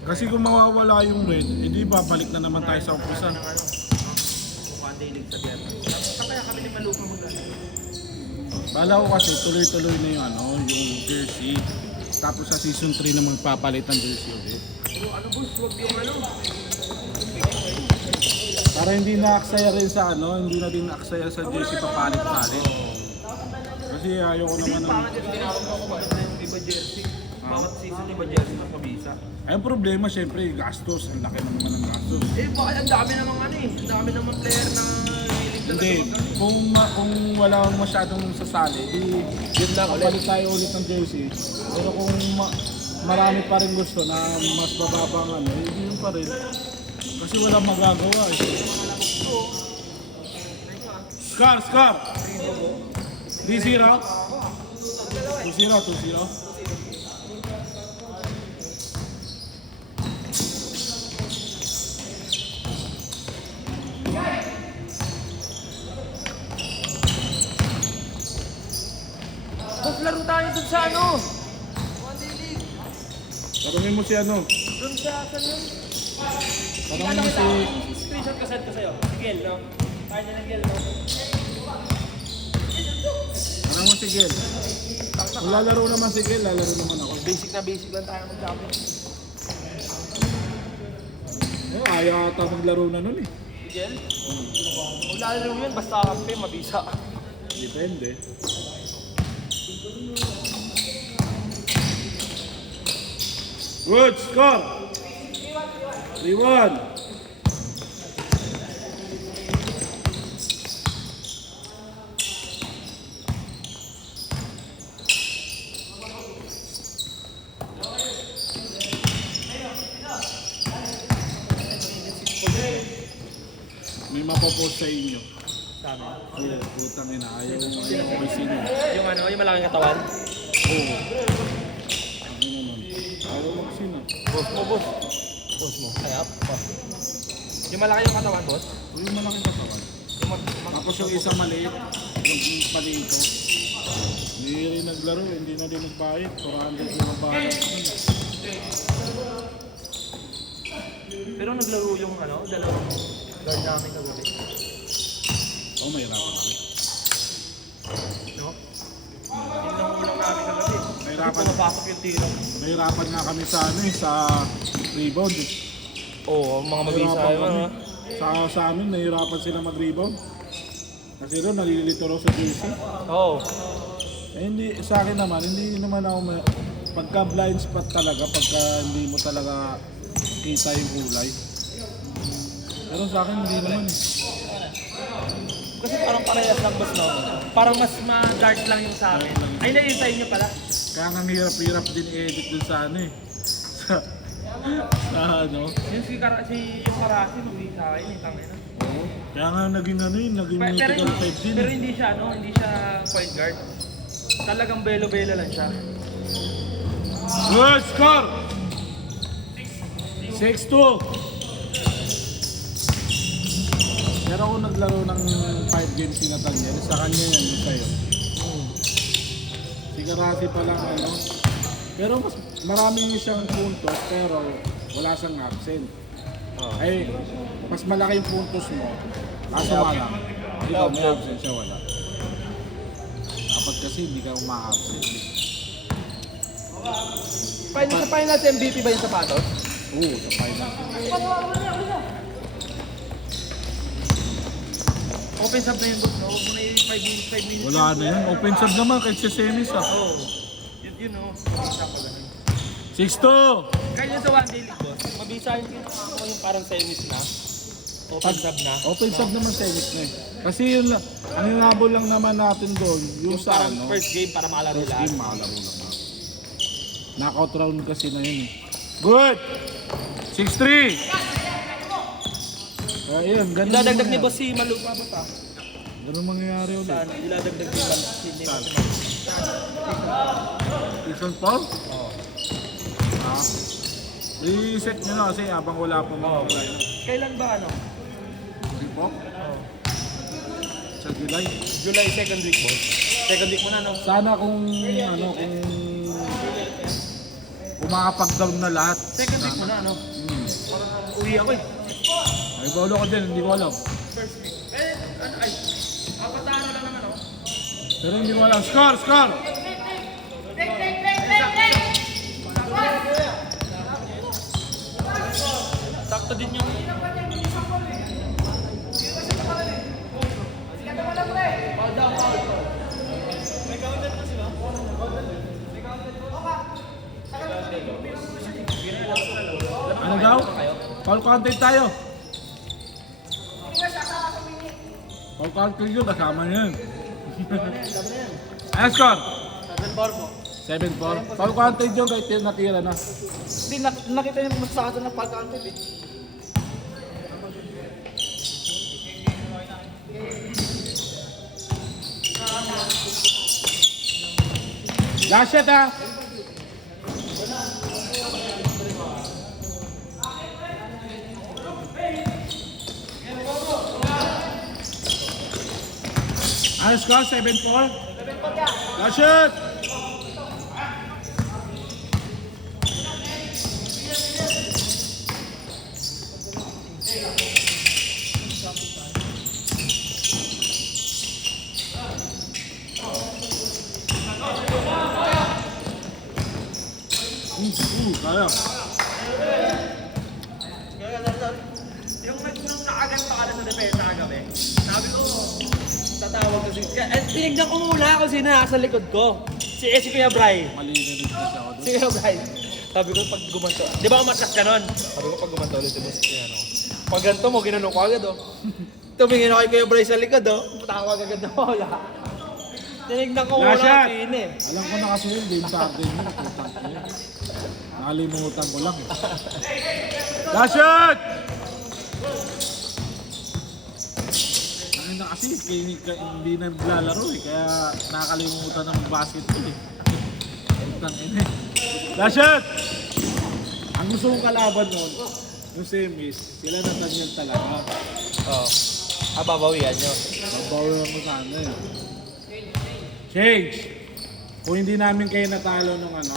Kasi kung mawawala yung red, edi babalik na naman tayo sa umpisa. Mukhang dilig sa diyan. Saan kaya kami ni Malupa maglalaro? Bala ko kasi tuloy-tuloy na yung yung jersey. Tapos sa season 3 na magpapalit ng jersey ulit. Pero ano boss, huwag yung Para hindi na aksaya rin sa hindi na din aksaya sa jersey papalit-palit. Kasi ayoko Hindi naman yung pangat yung tinawag mo ako maganda yung iba jersey. Bawat season iba jersey ng pabisa. Ay, ang problema syempre gastos. Ang laki naman ng gastos. Bakit ang dami namang ang dami namang player na willing talaga Hindi, kung wala masyadong sasali, di yun lang ulit tayo ulit ng jersey. Pero kung marami pa rin gusto na mas bababang hindi yun pa rin. Kasi walang magagawa eh. Scar! 3-0? 2-0, 2-0. Boss, laro tayo dun sa Tanungin mo si Dun sa yun? Tanungin mo si... Screenshot ko send ko sa'yo. Miguel, no? Kaya niya ng Miguel, no? Tanungin mo si Gel. Kung lalaro naman si Gel, lalaro naman ako. Basic lang tayo mag-jumping. Ayaw ata maglaro na nun eh. Miguel? Kung lalaro yun, basta kampi, mabisa. Depende. Good score! 3-1. May mapopost sa inyo. Sabi. Putang ina, ayaw may sino. Yung malaking katawan? Oo. Ano naman? Ayaw mo sino. Boss. Boss mo. Ay, up. Yung malaki yung katawan, boss? Yung malaking katawan. Tapos yung isang maliit, yung palito. Hindi rin naglaro, hindi na din nagbayad. 400 yung magbayad. Pero naglaro yung dalawang guard namin kagabi. Oo, may hirapan kami. No? Yun lang namin kagabi. May Hindi hirapan. pumapasok yung tiro. May hirapan nga kami sa sa rebound. Oo, mga mabisa Nahirapan yun. kami. Sa amin, nahirapan sila mag-rebound. Kasi doon, nalilito raw sa JC. Oo. Eh, hindi, sa akin naman, hindi naman ako pagka blind spot talaga, pagka hindi mo talaga kita yung kulay. Pero sa akin, hindi naman. Kasi parang parehas lang, boss, no? Parang mas ma-dark lang yung sa amin. Ay, hindi, yung sa inyo pala. Kaya nga hirap-hirap din i-edit dun sa sa Yung yung Karasi, mabisa kayo, tangina. Oo. Kaya nga naging naging mythical type din. Pero hindi siya, hindi siya point guard. Talagang belo-belo lang siya. Good score! 6-2. Pero ako naglaro ng 5 games si Nathaniel, sa kanya yan, yung sa'yo. Si Karasi pa lang Pero mas marami siyang puntos, pero wala siyang absent. Ay, mas malaki yung puntos mo. Kaso wala. Ikaw may absent siya, wala. Dapat kasi hindi ka uma-absent. Sa finals MVP ba yung sapatos? Oo, sa final. Open sub na yun, boss, no? Huwag mo na yung 5 minutes. Wala na yan. Open sub naman kahit sa semis ah. Oo. Yun, no? Mabisa ko lang. 6-2! Kaya sa one day league, boss, mabisa yung parang semis na. Open sub na. Open sub naman semis na eh. Kasi yun lang, ang hinabol lang naman natin doon, yung sa Parang first game para makalaro first lahat. game, makalaro lang natin. Knockout round kasi na yun eh. Good! 6-3! Ayun, ganun Iladagdag ni mangyayari. boss si Malupa ba ta? Ganun mangyayari ulit. Saan? Iladagdag ni Malupa. Saan? Season Paul? Oo. Ah. I-set nyo na kasi habang wala pa mga wala. Kailan ba Po? Oo. Sa July. July 2nd week, boss. Second week mo na, no? Sana kung kumakapag-down na lahat. Second week mo na, ano? Parang uwi ako eh. Ay, baulo ko din, hindi ko alam. First week. Eh, ano, ay, apatano lang naman ako. Pero hindi ko alam. Score! Score! Sakto din yung... Ano daw? Foul content tayo. Foul content yun, kasama yun. Ano score? 7-4 po. 7-4. Foul content yun kahit natira na. Hindi, nakita niyo mas sa atin ng pagka-content eh. Last shot ha! Ano score? 7-4? Last shot! Kaya. Yung nakaganda ka na sa depensa kagabi, sabi ko, tatawag ko si... Tinignan ko muna kung sino nasa likod ko. Si Kuya Bray. Mali na rin kasi ako doon. Si Kuya Bray. Sabi ko pag gumanto, di ba umatras ka nun? Sabi ko pag gumanto ulit, boss, ano. Pag ganito mo, ginanong ko agad, oh. Tumingin ako kay Kuya Bray sa likod, oh. Tawag agad na wala. Tinignan ko Last wala shot! ang pin, eh. Alam ko na kasi yun, game sa atin yun. Putang ina. Nakalimutan ko lang. Last shot! Ang na kasi, hindi na naglalaro eh. Kaya nakakalimutan na mag-basketball eh. Putang ina eh. Last shot! Ang gusto kong kalaban nun, yung semis, sila natanyan talaga. Oo. Babawian nyo. Babawi mo sana eh. Change! Kung hindi namin kayo natalo nung ano,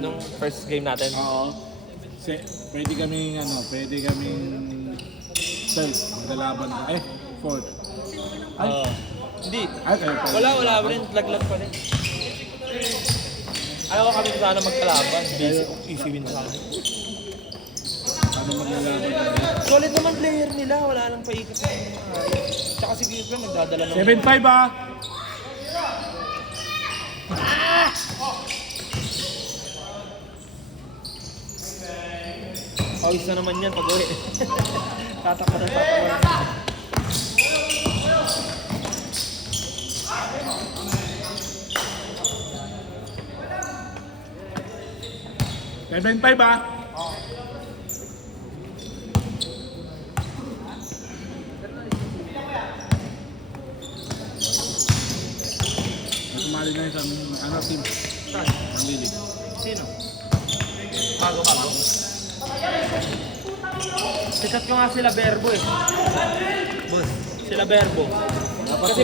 Nung first game natin. Oo. Pwede kaming third, maglalaban ka. Fourth. Ay, Hindi. ay kayo pa. Wala pa rin. Laglag pa rin. Ayaw ko kami sana magkalaban. Easy win sa akin. Ano maglalaban ka? Solid naman player nila. Wala lang paikot. Tsaka si Gibran nagdadala ng... 7-5 ah! Pawis na naman yan pag-uwi. Tatakpa na tatakpa. Seven five ah! Sumali na isang team. Saan? Ang lilig. Sino? Bago. Sikat ko nga sila Berbo eh. Boss, sila Berbo. Kasi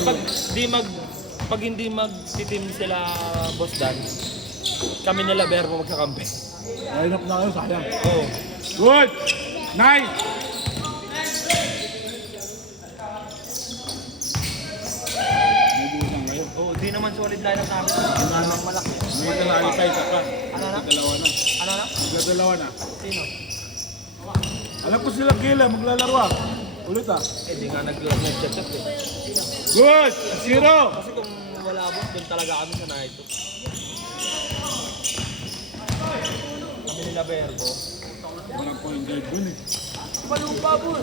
pag hindi mag-team sila Boss Dan, kami nila Berbo magkakampi. Line up na kayo, sayang. Oo. Good! Nice! Nabusan kayo. Oo, di naman solid lineup namin. Ano Malaki. May nalipay ka pa. Ano na? Dalawa na. Ano na? Dalawa na. Sino? Alam ko sila Gila, maglalaro ah. Ulit ah. Eh, di nga nag-chat eh. Good! Zero! Kasi kung wala boss, doon talaga kami sa night. Kami nila Berbo. Walang point guard dun eh. Palupa boss!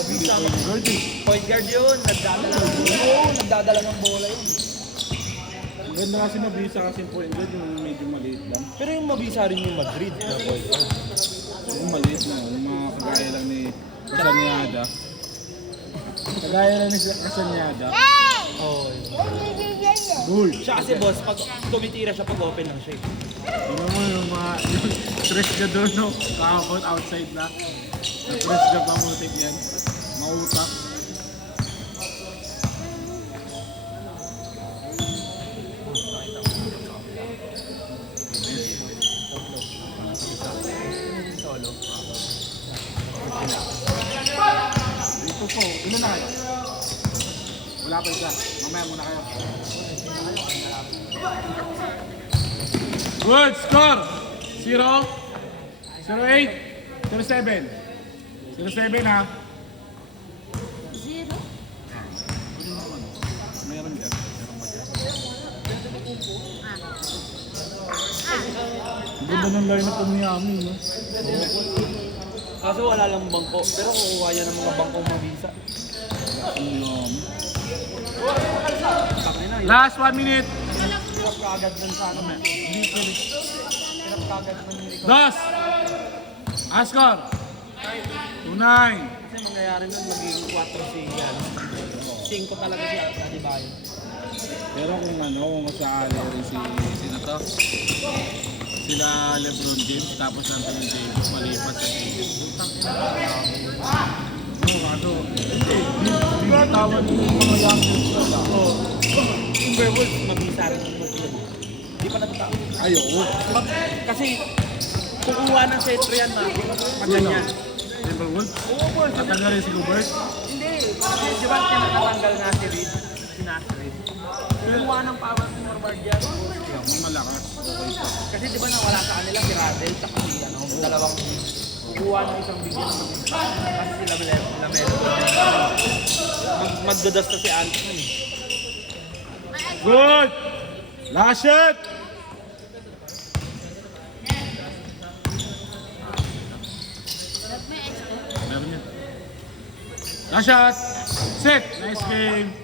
Hindi point guard eh. Point guard yun, nagdadala ng bola yun. Maganda kasi mabisa kasi point guard yung medyo maliit lang. Pero yung mabisa rin yung Madrid na point guard. Yung maliit lang, yung mga kagaya lang ni Kasanyada. Kagaya lang ni Kasanyada. Oo. Goal! Siya kasi boss, pag tumitira siya, pag open lang siya eh. Ano mo yung mga yung stress ka doon no? Kahapon outside na. Na-stress ka pa mutik yan. Mautak. po. Ilan na kayo? Wala pa isa. Mamaya muna kayo. Good score! 0 08 07 07 ha. Zero. Meron dyan. Meron pa dyan. Ang ganda ng lineup ng Miami, no? Kaso wala lang bangko. Pero kukuha yan ng mga bangkong mabisa. Last 1 minute. Hirap ka agad nun sa ano, man. Hindi pwede. Hirap ka agad nun. Dos. Ascor. 2-9. Kasi mangyayari nun, magiging 4 si yan. 5 talaga si Adebayo. Pero kung ano, kung sakali rin sino to? Sila Lebron James, tapos Anthony Davis, malipat sa Davis. Putang ina. No, binitawan yung mga youngsters na. Timberwolves, mabisa rin yung mag-club. Di pa natatao. Ayoko. Kasi kukuha ng setro yan, ma. Maganyan. Timberwolves? Oo, boss. Tatanggal rin si Gobert? Hindi. Kasi di ba tinatanggal nga si Reed? Si Nasrid. Kukuha ng power forward yan. Yung malakas. Okay pa. Kasi di ba nawala sa kanila si Radel tsaka si ano, dalawang kukuha ng isang bigyan ng kasi sila Lamelo. Magdadas na si Anthony. Good! Last shot! May extra. Meron yan. Last shot! Set! Nice game!